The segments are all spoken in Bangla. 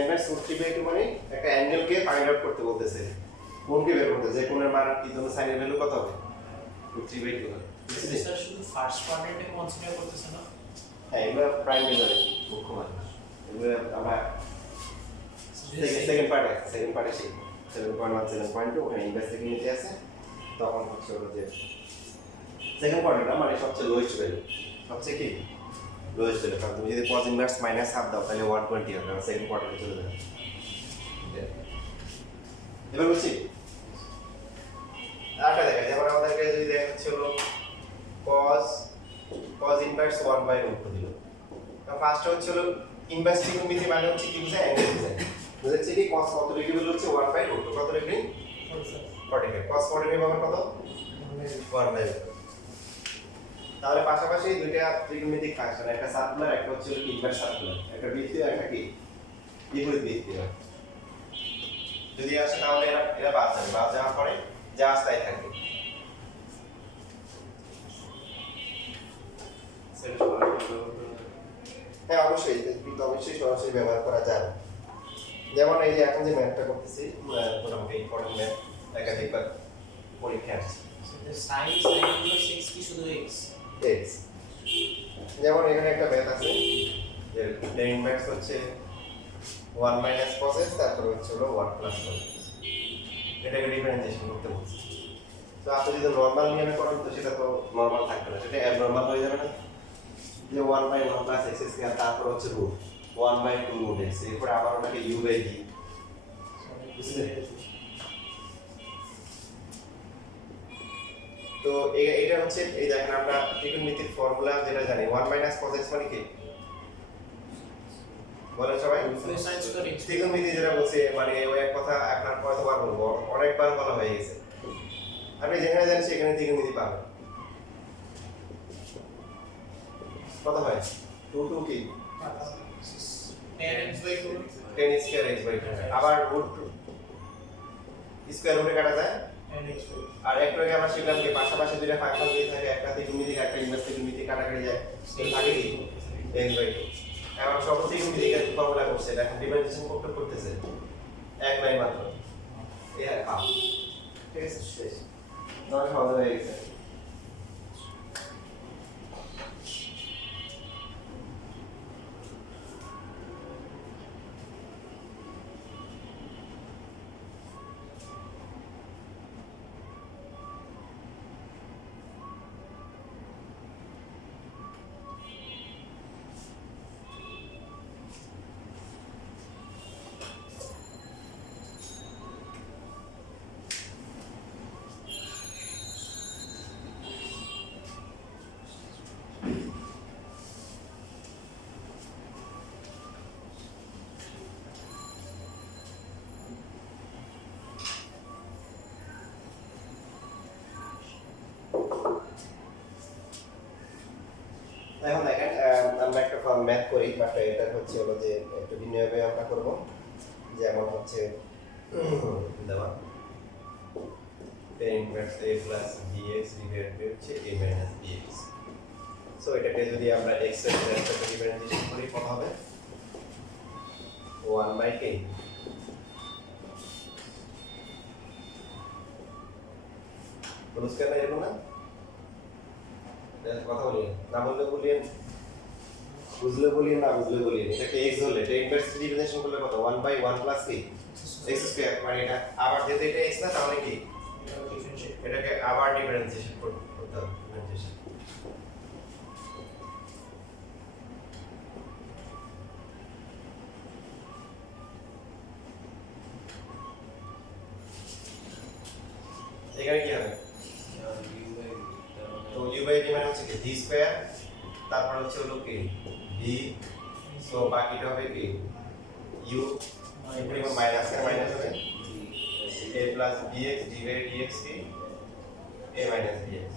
ইনভার্স রুট 3/2 মানে একটা অ্যাঙ্গেলকে ফাইন্ড আউট করতে বলতেছে, কোণকে বের করতে, যে কোণের মান কি জন্য সাইনের ভ্যালু কত হবে, রুট 3/2 হবে। স্যার শুধু ফার্স্ট কোয়াড্রেন্টে কনসিডার করতেছে না? হ্যাঁ, এগুলো প্রাইম ভ্যালু মুখ্য মান, এগুলো আমরা সেকেন্ড পার্টে শিখবো। 7.1 7.2 ওখানে ইনভার্স থেকে নিতে আছে, তখন হচ্ছে হলো যে সেকেন্ড কোয়াড্রেন্ট মানে সবচেয়ে লোয়েস্ট ভ্যালু, সবচেয়ে কি লোয়েস্ট ভ্যালু। কারণ তুমি যদি cos ইনভার্স মাইনাস হাফ দাও তাহলে 120 হবে, আর সেকেন্ড কোয়াড্রেন্টে চলে যাবে। এবার বুঝছি আরেকটা দেখা, যেমন আমাদেরকে যদি দেখা হচ্ছে হলো cos ইনভার্স 1/√2 দিল। তো ফার্স্ট হচ্ছে হলো ইনভার্স ত্রিকোণমিতি মানে হচ্ছে কি বোঝায়, অ্যাঙ্গেল বোঝায়। বুঝাচ্ছে কি cos কত ডিগ্রি বলে হচ্ছে 1/√2, কত ডিগ্রি 45, cos 45 আবার কত 1/√2। তাহলে পাশাপাশি দুইটা ত্রিকোণমিতিক ফাংশন, একটা সার্কুলার, একটা হচ্ছে ইনভার্স সার্কুলার, একটা বৃত্তীয়, একটা কি বিপরীত বৃত্তীয়। যদি আসে তাহলে এরা বাদ যাবে, বাদ যাওয়ার পরে যা আসে তাই থাকবে। হ্যাঁ অবশ্যই, কিন্তু অবশ্যই সরাসরি ব্যবহার করা যাবে। যেমন এই যে এখন যে ম্যাথটা করতেছি, মোটামুটি ইম্পর্টেন্ট ম্যাথ, একাধিকবার পরীক্ষা আসছে। সাইন প্লাস x কি শুধু x? x, যেমন এখানে একটা ম্যাথ আছে যে tan ইনভার্স হচ্ছে 1 cos x, তারপর হচ্ছে হলো 1 cos x, এটাকে ডিফারেন্সিয়েশন করতে বলছি। তো আপনি যদি নরমাল নিয়মে করেন তো সেটা তো নরমাল থাকবে না, সেটা অ্যাবনরমাল হয়ে যাবে না, যে 1/1 x স্কয়ার, তারপর হচ্ছে রুট 1/2 √x, এরপর আবার ওটাকে u/d। তো এটা হচ্ছে এই দেখেন আমরা ত্রিকোণমিতির ফর্মুলা যেটা জানি, 1 cos x মানে কি বলেন সবাই? ত্রিকোণমিতি যেটা বলছে মানে ওই এক কথা আপনার কতবার বলবো, অনেকবার বলা হয়ে গেছে। আপনি যেখানে যান সেখানে ত্রিকোণমিতি পাবেন। কত হয় 2 2 কি 10 স্কয়ার x/2, আবার রুট স্কয়ার রুটে কাটা যায়, আর একটু আগে আমরা শিখলাম যে পাশাপাশি দুইটা ফাংশন দিয়ে থাকে, একটা ত্রিকোণমিতিক একটা ইনভার্স ত্রিকোণমিতিক, কাটাকাটি যায় থাকে কি x/2। এখন সব ত্রিকোণমিতিকের ফর্মুলা করছে, এখন ডিফারেন্সিয়েশন করতেছে এক লাইন মাত্র, এই আর হাফ, ঠিক আছে শেষ, নয় সহজ হয়ে গেছে। এখন দেখেন আমরা একটা ম্যাথ করি, বাট এটা হচ্ছে হলো যে একটু ভিন্নভাবে আমরা করব। যেমন হচ্ছে দেওয়া tan inverse a plus bx divided by হচ্ছে a মাইনাস bx। সো এটাকে যদি আমরা x এর সাথে ডিফারেন্সিয়েশন করি কত হবে 1/k, বুঝছ কেন এরকম না, কথা বলি না বললে বলিয়েন, বুঝলে বলিয়েন না বুঝলে বলিয়েন। এটাকে x হলে tan ইনভার্স ডিফারেন্সিয়েশন করলে কত 1/1 প্লাস কি x স্কয়ার, মানে এটা আবার যেহেতু এটা x না তাহলে কি এটাকে আবার ডিফারেন্সিয়েশন করতে হবে, ডিফারেন্সিয়েশন। এখানে কি হবে তো u/d মানে হচ্ছে কি d স্কয়ার, তারপর হচ্ছে হলো কি v, সো বাকিটা হবে কি u, এখানে মাইনাস এর মাইনাস হবে a plus bx divide dx কি a মাইনাস bx।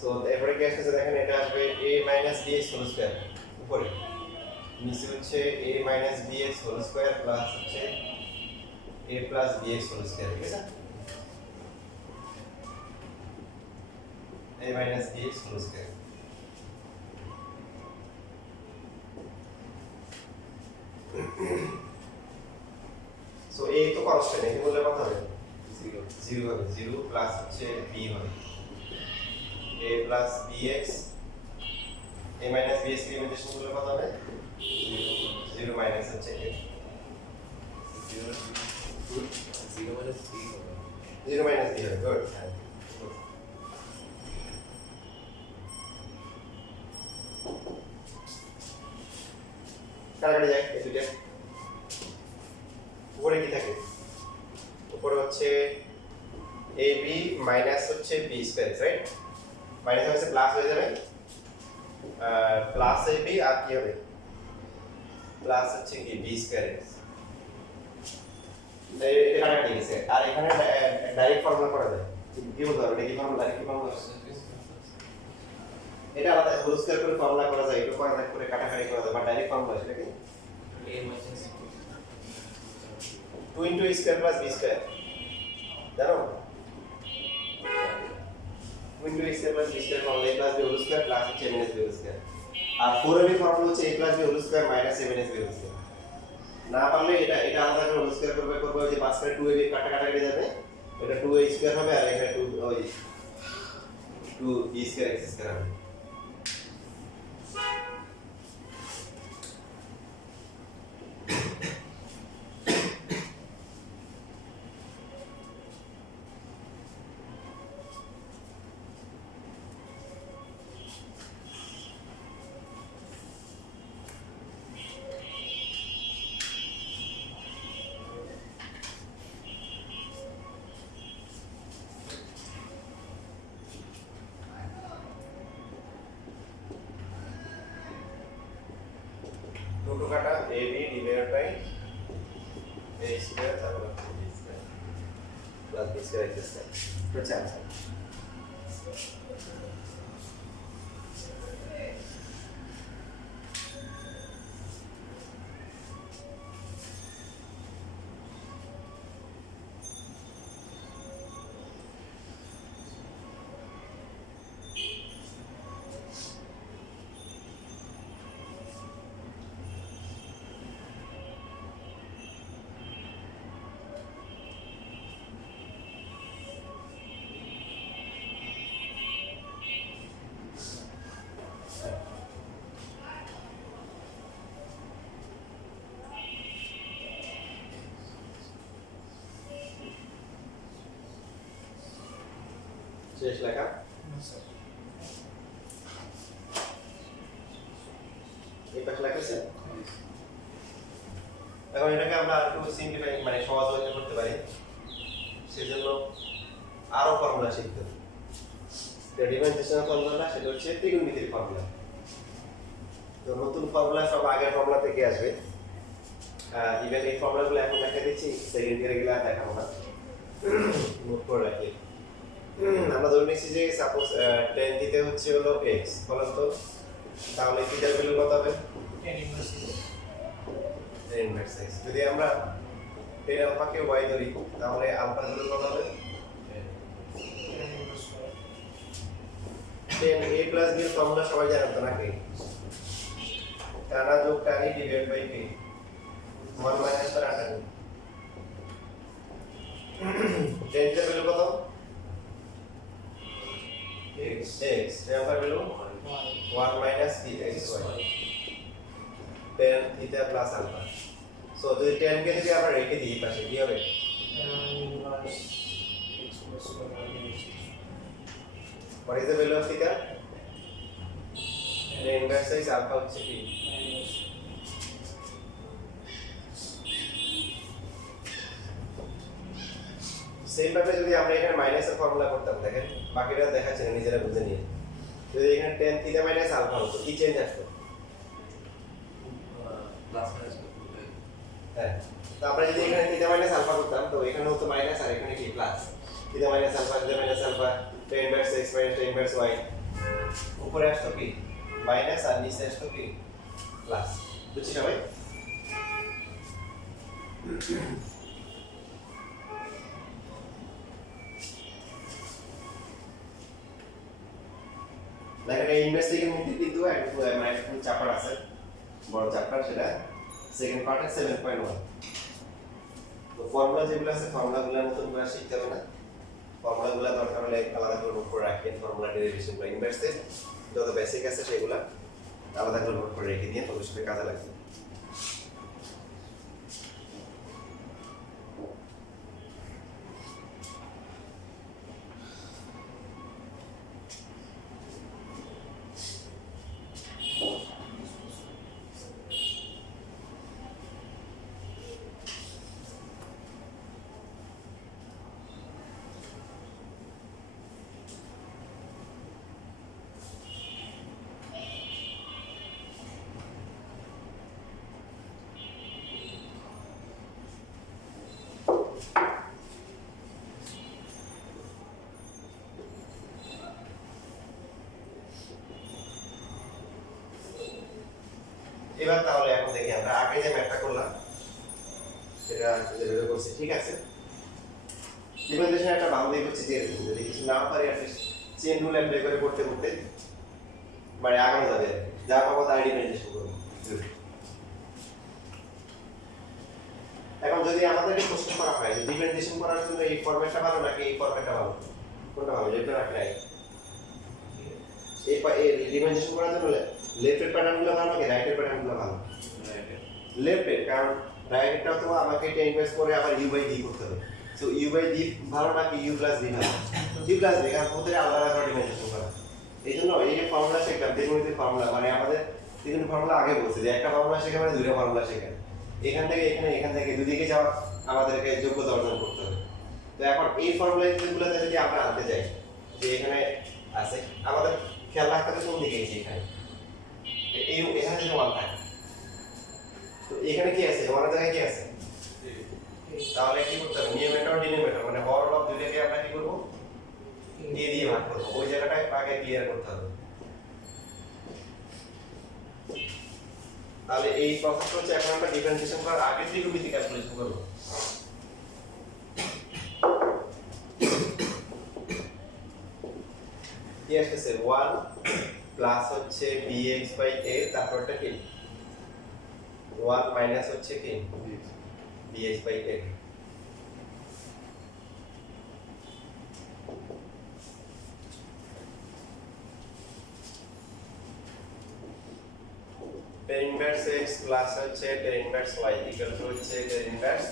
সো এরপরে কি আসছে দেখেন, এটা আসবে a minus bx whole square, উপরে নিচে হচ্ছে a minus bx whole square plus হচ্ছে a plus bx whole square, ঠিক আছে, a minus bx whole square. Constant একে বললে কত হবে 0 হবে 0 প্লাস হচ্ছে b হবে a plus bx a minus bx K imitation করলে কত হবে 0 মাইনাস হচ্ছে a 0 মাইনাস b হবে গুড কাটাকাটি যায় এই দুইটা উপরে কি থাকে উপরে হচ্ছে ab মাইনাস হচ্ছে b স্কয়ার রাইট মাইনাস হচ্ছে প্লাস হয়ে যাবে প্লাস ab আর কি হবে প্লাস হচ্ছে কি b স্কয়ার এটা কাটাকাটি গেছে আর এখানে ডাইরেক্ট ফর্মুলা করা যায় কি বলতে হবে এটা কি ফর্মুলা এটা আলাদা হোল স্কয়ার করে ফর্মুলা করা যায় এটা করা যায় করে কাটাকাটি করা যায় বা ডাইরেক্ট ফর্মুলা সেটা কি a minus 2 into a square plus b square জানো 2 into a square plus b square formula a plus b whole square plus হচ্ছে a minus b whole square R 4ab formula হচ্ছে a plus b whole square minus a minus b whole square না পারলে এটা আলাদা করে হোল স্কয়ার করবে যে মাঝখানে 2ab কাটা কেটে যাবে এটা 2a স্কয়ার হবে আর এখানে 2 ওই 2b স্কয়ার x স্কয়ার হবে দুটো কাটা ab divided by a square তারপর b square plus b square x square হচ্ছে आंसर শেষ লেখা এই পাশে লেখা আছে এখন এটাকে আমরা আরেকটু সিম্পলিফাই মানে সহজ করতে পারি সেজন্য আরো ফর্মুলা শিখতে হবে ডিফারেন্সিয়েশন ফর্মুলা সেটা হচ্ছে ত্রিকোণমিতির ফর্মুলা তো নতুন ফর্মুলা সব আগের ফর্মুলা থেকে আসবে ইভেন এই ফর্মুলাগুলো এখন দেখা দিচ্ছি সেকেন্ড ইয়ারে গেলে আর দেখাবো না নোট করে রাখি আমরা ধরে নিচ্ছি যে সাপোজ tan দিতে হচ্ছে হলো x বলেন তো তাহলে থিটার ভ্যালু কত হবে tan inverse tan inverse x যদি আমরা tan আলফা কে y ধরি তাহলে আলফার ভ্যালু কত হবে tan inverse tan a plus b এর ফর্মুলা সবাই জানেন তো নাকি টানা যোগ টানি ডিভাইড বাই k 1 মাইনাস টানা টানি tan এর ভ্যালু কত x আলফার value 1 minus xy tan theta plus alpha so যদি tan কে যদি আমরা রেখে দিই পাশে কি হবে tan inverse x plus y minus what is the value of theta tan inverse is alpha হচ্ছে কি সেম ভাবে যদি আমরা এখানে মাইনাসের ফর্মুলা করতাম দেখেন বাকিটা দেখাচ্ছি না নিজেরা বুঝে নিয়ে যদি এখানে tan theta minus alpha হতো কি চেঞ্জ আসতো প্লাস মাইনাস হ্যাঁ তো আমরা যদি এখানে theta minus alpha করতাম তো এখানে হতো মাইনাস আর এখানে কি plus theta minus alpha tan inverse x minus tan inverse y উপরে আসতো কি মাইনাস আর নিচে আসতো কি প্লাস বুঝছি সবাই লাইক ইনভেস্টিগেশন মধ্যে কিন্তু একটু মানে একটু চ্যাপ্টার আছে বড় চ্যাপ্টার সেটা সেকেন্ড পার্টে 7.1 তো ফর্মুলা যেগুলো আছে ফর্মুলাগুলো নতুন করে শিখতে হবে না, ফর্মুলাগুলো দরকার হলে আলাদা করে নোট করে রাখেন, ফর্মুলা ডেরিভেশনগুলো ইনভার্সের যত বেসিক আছে সেগুলো আলাদা করে নোট করে রেখে দিয়ে ভবিষ্যতে কাজে লাগবে। এবার তাহলে এখন দেখি আমরা আগে যে ম্যাথটা করলাম সেটা যেভাবে করছি ঠিক আছে। ডিফারেন্সিয়েশন একটা ভালো দিক হচ্ছে যে যদি কিছু না পারি অ্যাটলিস্ট চেইন রুল অ্যাপ্লাই করে করতে করতে মানে আগানো যাবে, যা পাবো তাই ডিফারেন্সিয়েশন করবো। এখন যদি আমাদেরকে প্রশ্ন করা হয় যে ডিফারেন্সিয়েশন করার জন্য এই ফরম্যাটটা ভালো নাকি এই ফরম্যাটটা ভালো, কোনটা ভালো যেটা রাখলাই এই ডিফারেন্সিয়েশন করার জন্য লেফটের প্যাটার্নগুলো ভালো নাকি রাইটের প্যাটার্নগুলো ভালো? লেফটের, কারণ রাইটটা তো আমাকে এটা ইনভার্স করে আবার ইউ বাই ডি করতে হবে। সো ইউ বাই ডি ভালো নাকি ইউ প্লাস ডি ভালো? ইউ প্লাস ডি, কারণ ওদের আলাদা আলাদা ডিফারেন্সিয়েশন করা। এই জন্য এই যে ফর্মুলা শিখলাম ত্রিকোণমিতির ফর্মুলা, মানে আমাদের তিনটি ফর্মুলা আগে বলছে যে একটা ফর্মুলা শেখা মানে দুইটা ফর্মুলা শেখা, এখান থেকে এখানে এখান থেকে দুদিকে যাওয়া আমাদেরকে যোগ্যতা অর্জন করতে হবে। তো এখন এই ফর্মুলাগুলোতে যদি আমরা আনতে যাই যে এখানে আছে আমাদের খেয়াল রাখতে হবে কোন দিকে, এখানে এই এখানে যদি ওয়ান থাকে তো এখানে কি আছে, ওয়ানের জায়গায় কি আছে, তাহলে কি করতে হবে নিউমেটর ডিনোমিনেটর মানে হর লব দুইটাকে আমরা কি করব এ দিয়ে ভাগ করব, ওই জায়গাটায় আগে ক্লিয়ার করতে হবে। তাহলে এই প্রসেসটা হচ্ছে এখন আমরা ডিফারেন্সিয়েশন করার আগে ত্রিকোণমিতি ক্যালকুলেশন করব। কি আসছে 1 প্লাস হচ্ছে bx বাই a, তারপরটা কি 1 মাইনাস হচ্ছে কি bx by a। tan inverse x plus হচ্ছে tan inverse y equal to হচ্ছে tan inverse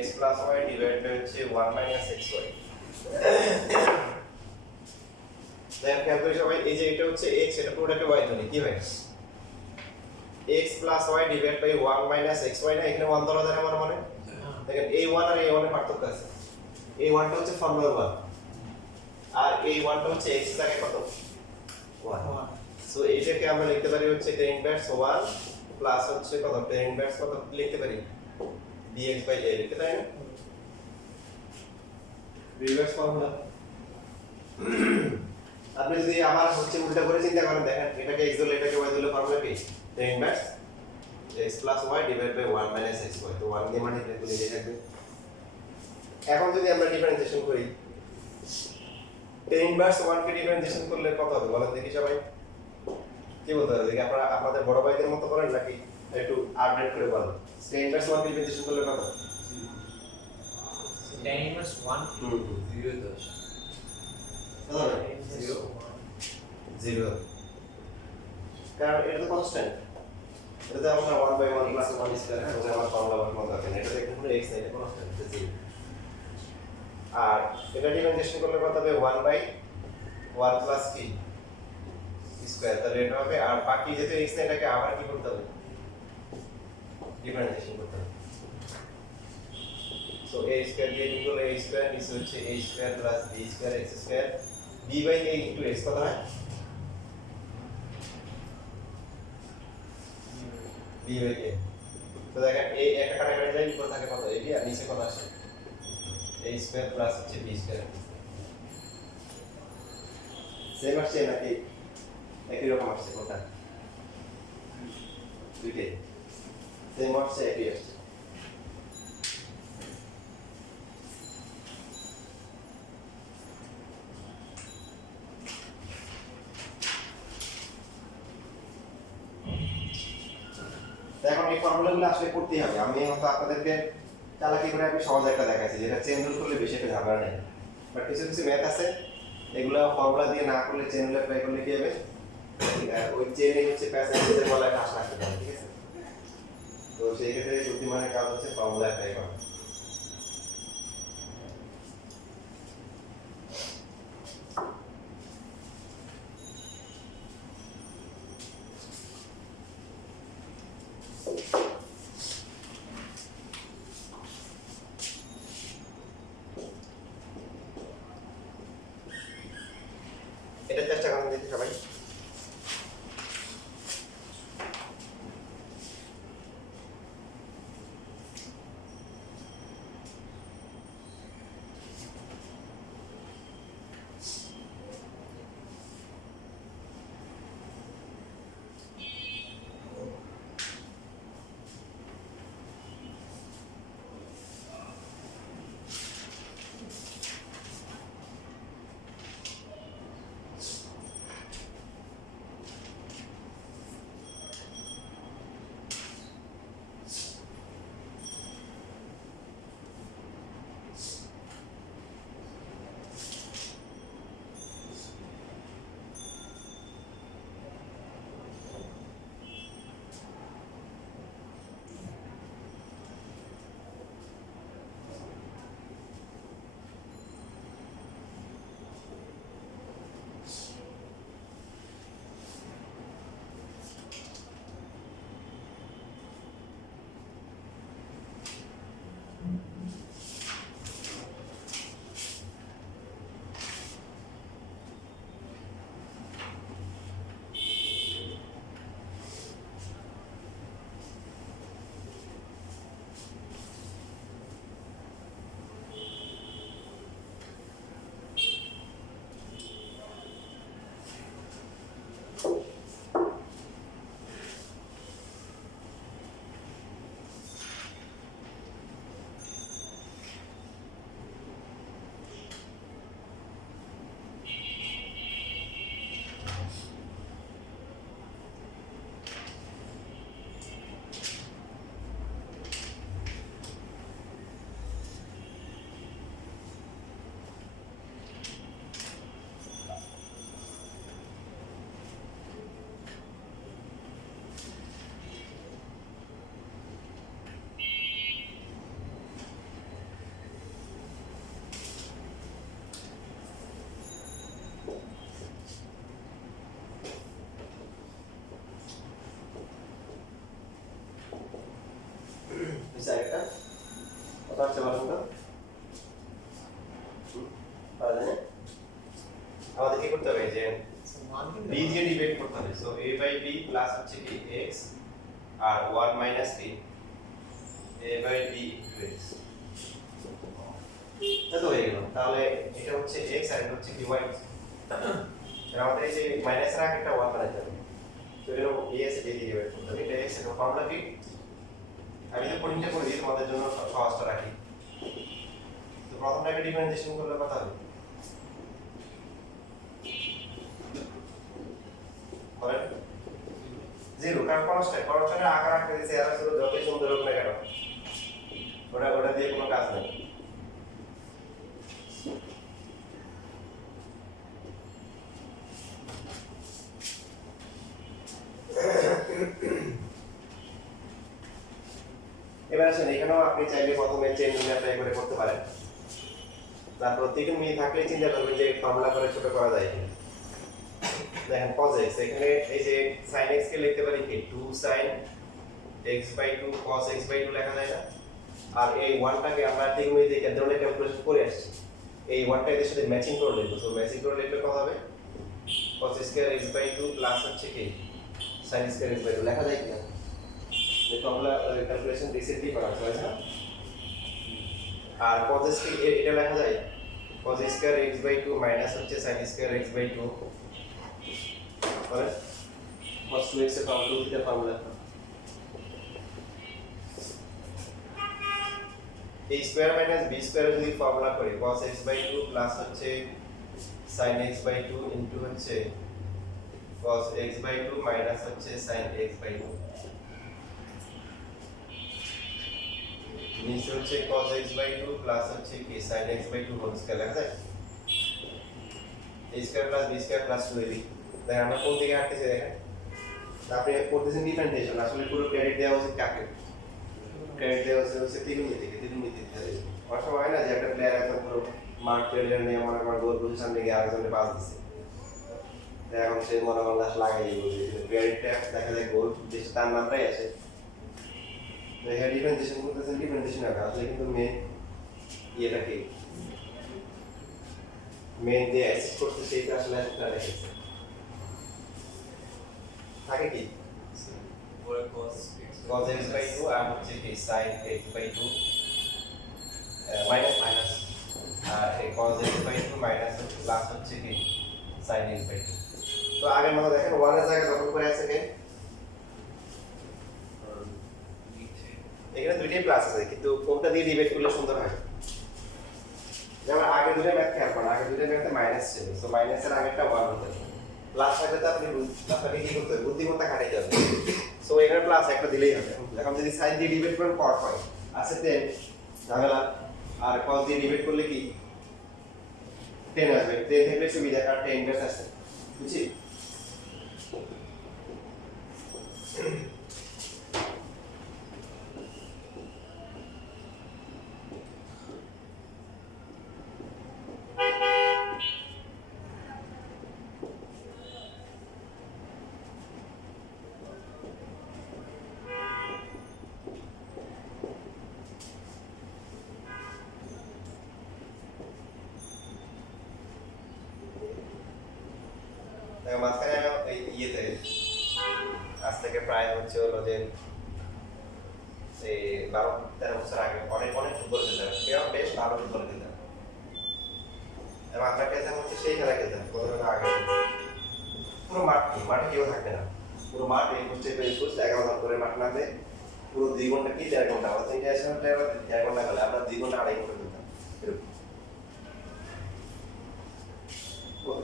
x plus y divide by হচ্ছে 1 মাইনাস xy। দেখেন খেয়াল করে সবাই, এই যে এটা হচ্ছে x, এটা পুরোটাকে y ধরি, কি হয় x plus y divide by 1 minus xy, না এখানে 1 ধরা যায় আমার মনে। দেখেন এই 1 আর এই 1 এর পার্থক্য আছে, এই 1টা হচ্ছে ফর্মুলার 1 আর এই 1টা হচ্ছে x এর জায়গায় কত 1। সো এইটাকে আমরা লিখতে পারি হচ্ছে tan ইনভার্স 1 প্লাস হচ্ছে কত tan ইনভার্স কত লিখতে পারি dx বাই a লিখতে পারি না, রিভার্স ফর্মুলা। আপনি যদি আবার হচ্ছে উল্টা করে চিন্তা করেন, দেখেন এটাকে x ধরলে এটাকে y ধরলে ফর্মুলা কি tan inverse x plus y divide by 1 minus xy, তো 1 দিয়ে মাল্টিপ্লাই করে দিয়ে থাকবে। এখন যদি আমরা ডিফারেন্সিয়েশন করি tan ইনভার্স 1 কে ডিফারেন্সিয়েশন করলে কত হবে বলেন দেখি সবাই, কি বলতে হবে দেখি আপনারা আপনাদের বড় ভাইদের মতো করেন নাকি একটু আপডেট করে বলেন। tan ইনভার্স 1 কে ডিফারেন্সিয়েশন করলে কত? tan inverse 1 0 10 কত হবে 0 কারণ এটা তো কনস্ট্যান্ট, এটা তো আমরা 1 বাই 1 প্লাস 1 স্কয়ার এটা আমার ফর্মুলা 1 মত আছে, এটা দেখুন পুরো x এটা কনস্ট্যান্ট এটা 0। আর এটা ডিফারেন্সিয়েশন করলে কত হবে 1 বাই 1 প্লাস কি স্কয়ার, তাহলে এটা হবে। আর বাকি যেটা x এটাকে আবার কি করতে হবে ডিফারেন্সিয়েশন করতে হবে। সো a স্কয়ার দিয়ে গুণ করলে a স্কয়ার নিচে হচ্ছে a square plus b square x square b by a into x কত হয় b বাই a। তো দেখেন a একটা কাটাকাটি যায় উপরে থাকে কত a আর নিচে কত আসে a স্কয়ার প্লাস হচ্ছে b স্কয়ার। সেম আসছে নাকি একই রকম আসছে কোনটা? দুইটাই সেম আসছে, একই আসছে। এখন এই ফর্মুলাগুলো আসলে করতেই হবে, আমি হয়তো আপনাদেরকে চালাকি করে আমি সহজ একটা দেখাচ্ছি যেটা চেন রুল করলে বেশি একটা ঝামেলা নেই, বাট কিছু কিছু ম্যাথ আছে এগুলো ফর্মুলা দিয়ে না করলে চেন রুল অ্যাপ্লাই করলে কি হবে, ওই চেনে হচ্ছে প্যাসেঞ্জারের গলায় ফাঁস রাখতে পারে, ঠিক আছে? তো সেই ক্ষেত্রে বুদ্ধিমানের কাজ হচ্ছে ফর্মুলা অ্যাপ্লাই করা। এটা চেষ্টা করেন দেখি সবাই। একটা কত হচ্ছে বলুন তো? পারা যায় না? আমাদের কি করতে হবে যে b দিয়ে ডিভাইড করতে হবে। So a by b plus হচ্ছে কি x আর 1 minus b a by b into x, এটা হয়ে গেল। তাহলে এটা হচ্ছে x আর এটা হচ্ছে কি y। এর আমাদের এই যে মাইনাস রাখ একটা 1 বানাতে হবে। তো এটা a আছে b দিয়ে ডিভাইড করতে হবে। এটা x এর ফর্মুলা কি? আমি তো পরিণত করে দিই তোমাদের জন্য সহজটা রাখি। তো প্রথমটাকে ডিফারেন্সিয়েশন করলে কত হবে? বলেন 0, কারণ কনস্ট্যান্টের আকার রাখতে দিয়েছে, এরা ছিল যতই সুন্দর হোক না কেন ওটা দিয়ে কোনো কাজ নেই। এবার আসেন এখানেও আপনি চাইলে প্রথমে চেন রুল অ্যাপ্লাই করে করতে পারেন। তারপর দ্বিগুণ থাকলে চিন্তা করবেন যে ফর্মুলা করে ছোট করা যায় কিনা। দেখেন cos x, এখানে এই যে sin x কে লিখতে পারি কি 2 sin x by 2 cos x by 2 লেখা যায় না? আর এই 1 টাকে আমরা ত্রিকোণমিতিতে এই ধরনের ক্যালকুলেশন করে আসছি। এই 1 টা এর সাথে ম্যাচিং করে লিখব। সো ম্যাচিং করে লিখলে কত হবে? cos square x by 2 plus হচ্ছে কি sin স্কয়ার x by 2 লেখা যায় কিনা? এই ফর্মুলা ক্যালকুলেশন রিসেন্টলি করা হয়েছে না? আর cos x কে এটা লেখা যায় cos square x by 2 minus হচ্ছে sin স্কয়ার x by 2 और cos 2x से पावर 2 का formula a square minus b square যদি ফর্মুলা করি cos x by 2 প্লাস হচ্ছে sin x by 2 ইনটু হচ্ছে cos x by 2 মাইনাস হচ্ছে sin x by 2 নিচে হচ্ছে cos x/2 প্লাস হচ্ছে কি sin x/2 হোল স্কয়ার লেখা যায় a square plus b square plus 2ab দেখেন আমরা কোন দিকে হাঁটতেছি দেখেন আপনি করতেছেন ডিফারেন্সিয়েশন আসলে পুরো ক্রেডিট দেওয়া উচিত কাকে ক্রেডিট দেওয়া উচিত হচ্ছে ত্রিকোণমিতিকে অনেক সময় হয় না যে একটা প্লেয়ার একদম পুরো মার্ক প্লেয়ার নিয়ে মনে করেন গোল পজিশন থেকে আরেকজনের পাস দিচ্ছে এখন সে মনে করেন লাস্ট লাগাই দিয়েছে ক্রেডিটটা দেখা যায় গোল দেশে তার নামটাই আসে তো এখানে ডিফারেন্সিয়েশন করতেছেন ডিফারেন্সিয়েশন হবে আসলে কিন্তু ইয়েটা কি মেন দিয়ে অ্যাসিস্ট করতে সেইটা আসলে একটা রেখেছে থাকে কি cos cos x/2 আর হচ্ছে কি sin x/2 মাইনাস মাইনাস আর এই cos x/2 মাইনাস প্লাস হচ্ছে কি sin x/2 তো আগের মতো দেখেন 1 এর জায়গায় দখল করে আছে কে এখানে দুইটাই প্লাস আছে কিন্তু কোনটা দিয়ে ডিভাইড করলে সুন্দর হয় যেমন আগে দুটো ম্যাথ খেয়াল করেন আগে দুটো ম্যাথে মাইনাস ছিল তো মাইনাসের আগেরটা 1 হতো প্লাস থাকলে তো আপনাকে কি করতে হবে বুদ্ধিমত্তা খাটাইতে হবে সো এখানে প্লাস একটা দিলেই হবে এখন যদি সাইন দিয়ে ডিভাইড করেন কট হয় আছে 10 ঝামেলা আর cos দিয়ে ডিভাইড করলে কি 10 আসবে 10 থেকে সুবিধা আর 10 বেস আসছে বুঝছি মাঝখানে আমি ইয়েতে আজ থেকে প্রায় হচ্ছে হলো যে এই 12-13 বছর আগে অনেক অনেক ফুটবল খেলতাম বেশ ভালো ফুটবল খেলতাম এবং আমরা খেলতাম হচ্ছে সেই খেলা খেলতাম কতটা আগে পুরো মাঠে কেউ থাকবে না পুরো মাঠ 21 11 জন করে মাঠ নামবে পুরো 2 ঘন্টা কি 4 ঘন্টা আমরা ইন্টারন্যাশনাল প্লেয়ার 4 ঘন্টা খেলে আমরা 2 ঘন্টা 2.5 ঘন্টা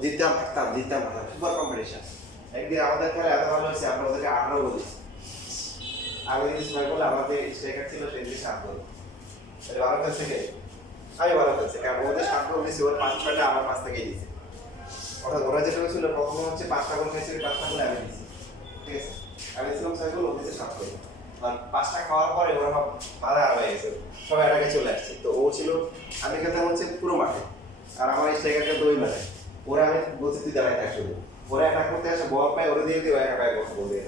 খেলতাম জিততাম সুপার কম্পিটিশন একদিন আমাদের খেলা এত ভালো হয়েছে আমরা ওদেরকে 18 গোল দিচ্ছি আগে যদি 6 গোল আমাদের স্ট্রাইকার ছিল সে দিকে 7 গোল তাহলে ভালো খেলছে কে আমি ভালো খেলছি কারণ ওদের 7 গোল দিয়েছি ওর 5-6টা আমার 5 থেকেই দিয়েছে অর্থাৎ ওরা যেটা ছিল প্রথমে হচ্ছে 5টা গোল খেয়েছে 5টা গোল আমি দিয়েছি ঠিক আছে আমি ছিলাম 6 গোল ও দিয়েছে 7 গোল আর 5টা খাওয়ার পরে ওরা মাথা আর হয়ে গেছে সবাই এটাকে চলে আসছে তো ও ছিল আমি খেলতাম হচ্ছে পুরো মাঠে আর আমার স্ট্রাইকারটা 2 মাঠে ওরা আমি বলছি তুই দাঁড়ায় থাক শুধু ওরা অ্যাটাক করতে আসে বল পায় ওরা দিয়ে দিয়ে একা পায় বল দিয়ে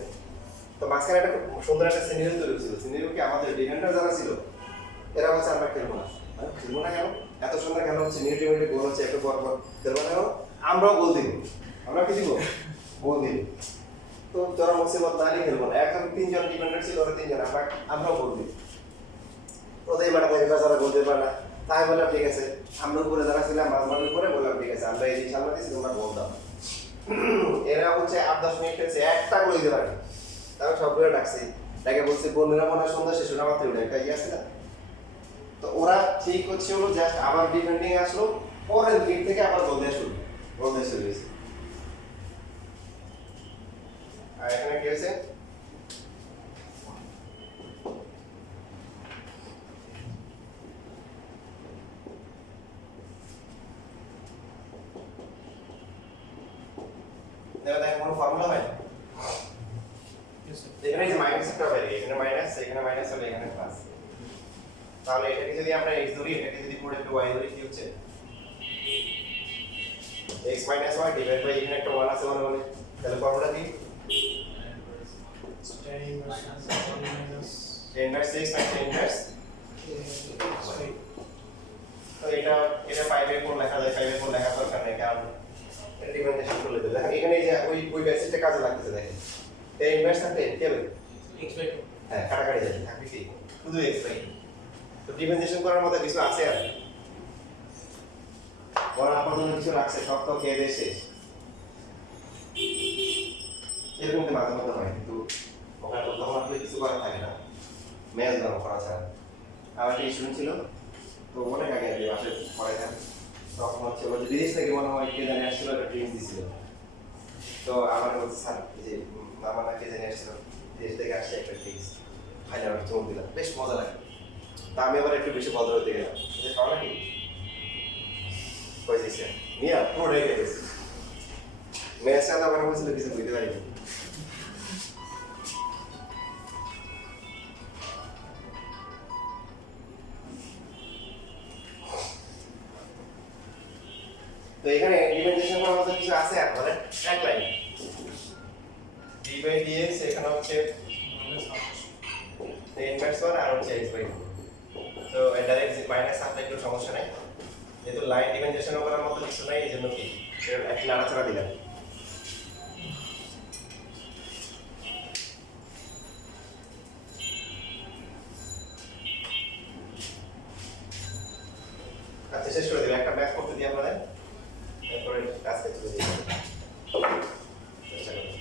তো মাঝখানে একটা সুন্দর একটা সিনারিও তৈরি হয়েছিল সিনারিও কি আমাদের ডিফেন্ডার যারা ছিল এরা বলছে আমরা খেলবো না খেলবো না কেন এত সুন্দর খেলা হচ্ছে মিনিটে মিনিটে গোল হচ্ছে একটু পর পর খেলবো না কেন আমরাও গোল দিব আমরা কি দিব গোল দিব তো যারা মুসিবত না নিয়ে খেলবো না এখন 3 জন ডিফেন্ডার ছিল ওরা 3 জন আমরাও গোল দিব ওদের বেড়া থাকে যারা গোল দিতে পারে না তাই বললাম ঠিক আছে আমরা উপরে যারা ছিলাম মাঝমাঠের উপরে বললাম ঠিক আছে আমরা এই দিক সামনে দিচ্ছি তোমরা গোল দাও এরা হচ্ছে 8-10 মিনিট খেলছে একটা গোল দিতে পারে তারপর সবগুলো ডাকছি তাকে বলছে বন্ধুরা মনে হয় সন্ধ্যা শেষ হলো মাত্র উঠে একটা ইয়ে আছে না তো ওরা ঠিক হচ্ছে হলো জাস্ট আবার ডিফেন্ডিং আসলো পরের দিক থেকে আবার গোল দিয়ে শুরু হয়েছে আর এখানে কি হয়েছে দেখো কোনো ফর্মুলা হয় এখানে যে মাইনাস একটা বেরিয়ে এখানে মাইনাস হলে এখানে প্লাস তাহলে এটাকে যদি আমরা x ধরি এটাকে যদি পুরো একটু y ধরি কি হচ্ছে x - y ডিভাইড বাই এখানে একটা 1 আছে মানে তাহলে ফর্মুলা কি tan inverse x tan inverse তো এটা 5 এর কোণ লেখা যায় 5 এর কোণ লেখা দরকার নেই কারণ এটা ডিফারেন্সিয়েশন করলে তো দেখেন এখানে এই যে ওই বেসিসটা কাজে লাগতেছে দেখেন tan inverse থাকে কি হবে x/2 হ্যাঁ কাটাকাটি যাবে থাকবে কি শুধু x/2 তো ডিফারেন্সিয়েশন করার মতো কিছু আছে আর বড় আপাতত কিছু রাখছে সব তো কে দেশে এরকম তো মাঝে মধ্যে হয় কিন্তু ওখানে তো তখন আসলে কিছু করার থাকে না ম্যাচ দাম করা ছাড়া আমার একটা স্টুডেন্ট ছিল তো অনেক আগে আগে বাসে পড়াইতাম তখন হচ্ছে ওই বিদেশ থেকে মনে হয় কে জানি আসছিল একটা ড্রিঙ্ক দিছিল তো আমার বলছে স্যার যে মামা না কে জানি আসছিল দেশ থেকে আসছে একটা ড্রিঙ্কস ফাইনাল চোখ দিলাম বেশ মজা লাগে তা আমি আবার একটু বেশি ভদ্র হতে গেলাম যে খাও নাকি কই দিছে নিয়া পুরো রেখে গেছে মেয়ের সাথে আমার বলছিল কিছু বুঝতে পারিনি তো এখানে ইমপ্লিমেন্টেশন করার মতো কিছু আছে আর বলেন এক লাইন d/dx এখানে হচ্ছে ইনভার্স 1 আর হচ্ছে x/2 তো ডাইরেক্ট মাইনাস হাফ একটু সমস্যা নাই যেহেতু লাইন ডিফারেন্সিয়েশন করার মতো কিছু নাই এই জন্য কি একটা নাড়াচাড়া দিলাম আচ্ছা শেষ করে দিলাম একটা ব্যাক করতে দিই আপনাদের এরপরে কাজকে তুলে দিই চেষ্টা করুন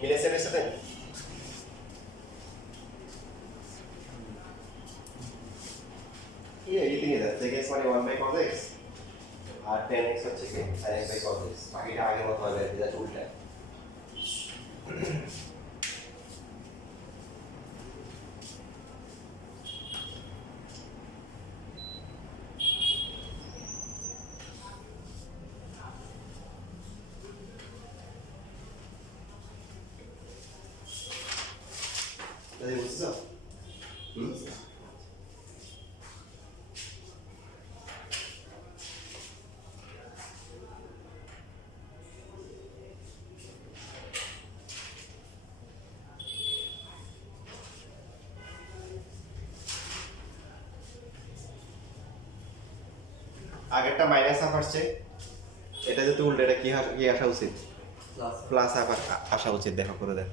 মিলেছে এর সাথে এদিকে নিয়ে যাচ্ছে x মানে 1/cos x আর 10x হচ্ছে কি sin x cos x বাকিটা আগের মতো হবে এটা উল্টা তাহলে বুঝছো আগেরটা মাইনাস হাফ আসছে এটা যেহেতু উল্টো এটা কি আসা উচিত প্লাস হাফ আসা উচিত দেখো করে দেখ